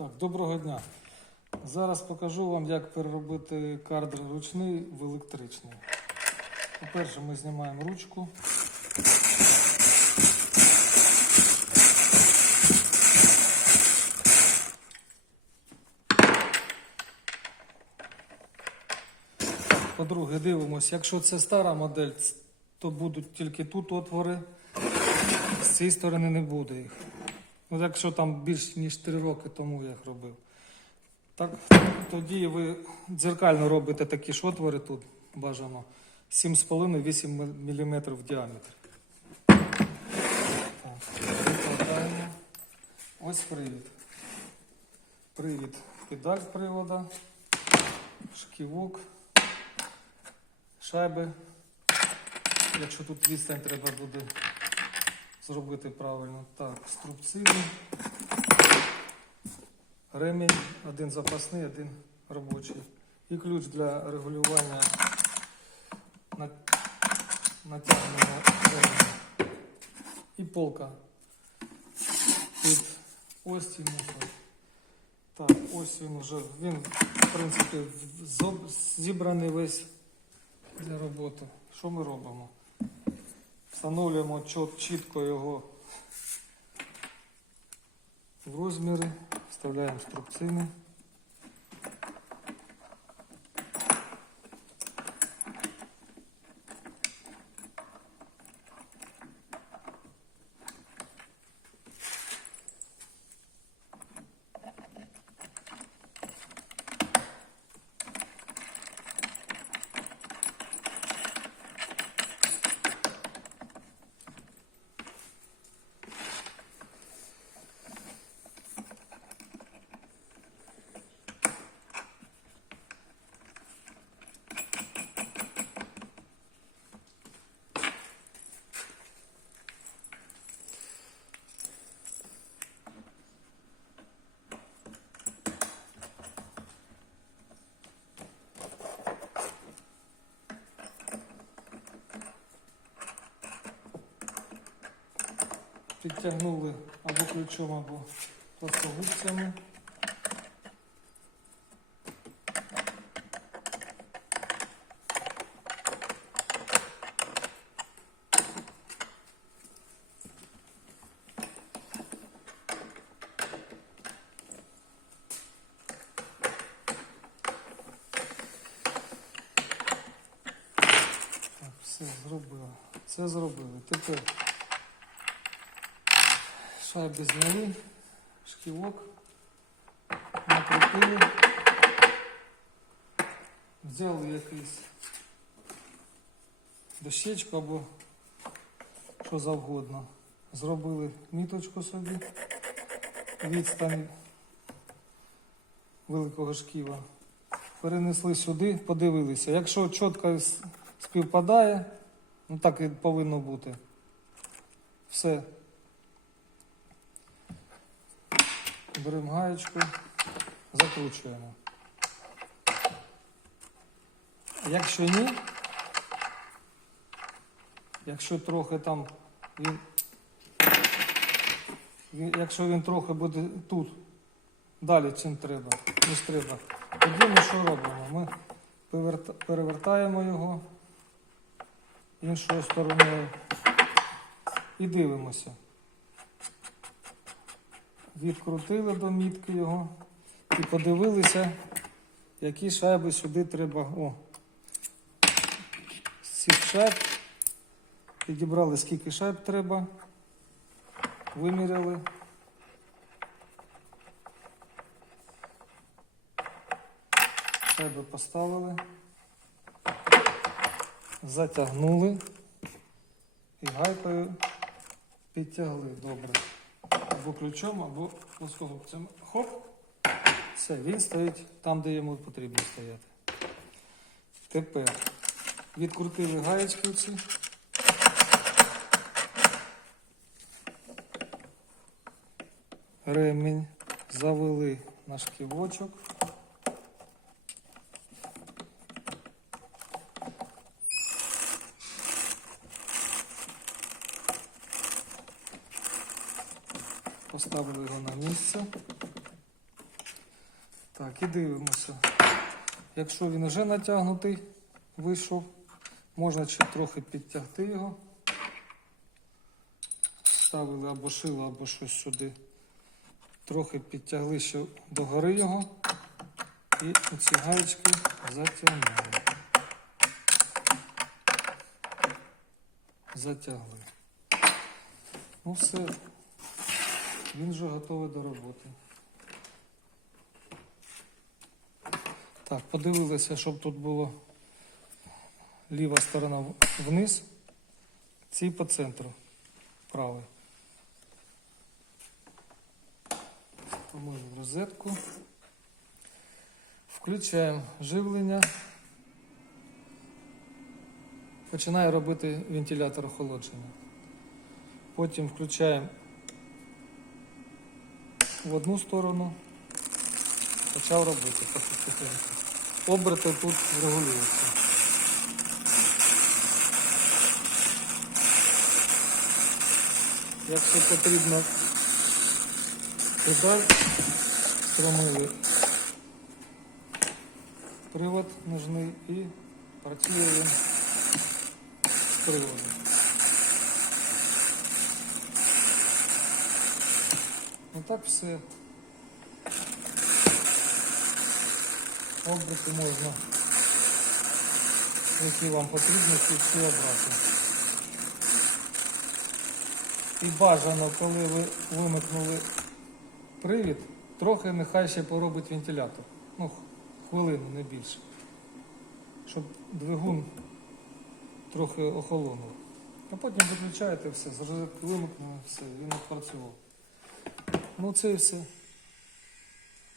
Так, доброго дня. Зараз покажу вам, як переробити кардер ручний в електричний. По-перше, ми знімаємо ручку. По-друге, дивимося, якщо це стара модель, то будуть тільки тут отвори, з цієї сторони не буде їх. Ну, якщо там більш ніж 3 роки тому я їх робив. Так, тоді ви дзеркально робите такі ж отвори тут бажано 7,5-8 мм в. Викладаємо. Ось привід. Привід педаль привода, шківок, шайби. Якщо тут відстань треба буде зробити правильно. Так, струбцини. Ремінь, один запасний, один робочий. І ключ для регулювання натягнення ременя. І полка під ось цим мусор. Так, ось він уже, він, в принципі, зібраний весь для роботи. Що ми робимо? Встановлюємо чітко його в розміри, вставляємо струбцини. Підтягнули або ключом, або плоскогубцями. Все зробили. Це зробили. Тепер шайби зняли, шківок, накрутили, взяли якийсь дощечку або що завгодно. Зробили міточку собі, відстань великого шківа. Перенесли сюди, подивилися. Якщо чітко співпадає, ну так і повинно бути. Все. Беремо гаєчку, закручуємо. Якщо ні, якщо трохи там він, якщо він трохи буде тут, далі чим треба, ніж треба, тоді ми що робимо? Ми перевертаємо його іншою стороною і дивимося. Відкрутили до мітки його і подивилися, які шайби сюди треба. О, з цих шайб підібрали, скільки шайб треба, виміряли. Шайби поставили, затягнули і гайкою підтягли добре. Або ключом, або плоскогубцем. Хоп. Все, він стоїть там, де йому потрібно стояти. Тепер відкрутили гаєчки ці. Ремінь завели на шківочок. Поставили його на місце. Так, і дивимося. Якщо він вже натягнутий, вийшов, можна ще трохи підтягти його. Ставили або шило, або щось сюди. Трохи підтягли ще догори його. І ці гаєчки затягнули. Затягли. Ну все, він вже готовий до роботи. Так, подивилися, щоб тут було ліва сторона вниз, ці по центру правий. Помили розетку. Включаємо живлення. Починає робити вентилятор охолодження. Потім включаємо в одну сторону. Почав робити потихеньку. Оберти тут регулюються. Якщо потрібно педаль, промили привод нужний і працює він з приводом. Ну так все. Обрати можна, які вам потрібні, ці всі обрати. І бажано, коли ви вимикнули привід, трохи нехай ще поробить вентилятор. Ну, хвилину, не більше. Щоб двигун трохи охолонув. А потім виключаєте все, з вимикнули, все, він відпрацював. Ну це і все.